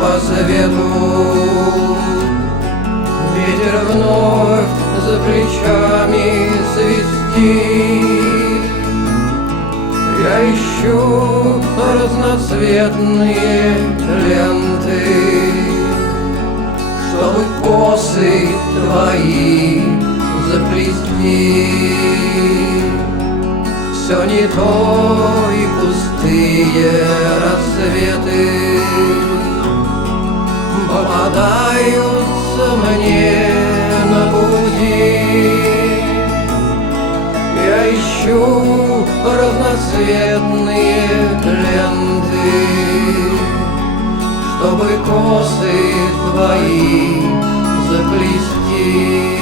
по свету. Ветер вновь за плечами свистит. Я ищу разноцветные ленты, чтобы косы твои заплести. Все не то и пустые рассветы попадаются мне на пути. Я ищу разноцветные ленты, чтобы косы твои заплести.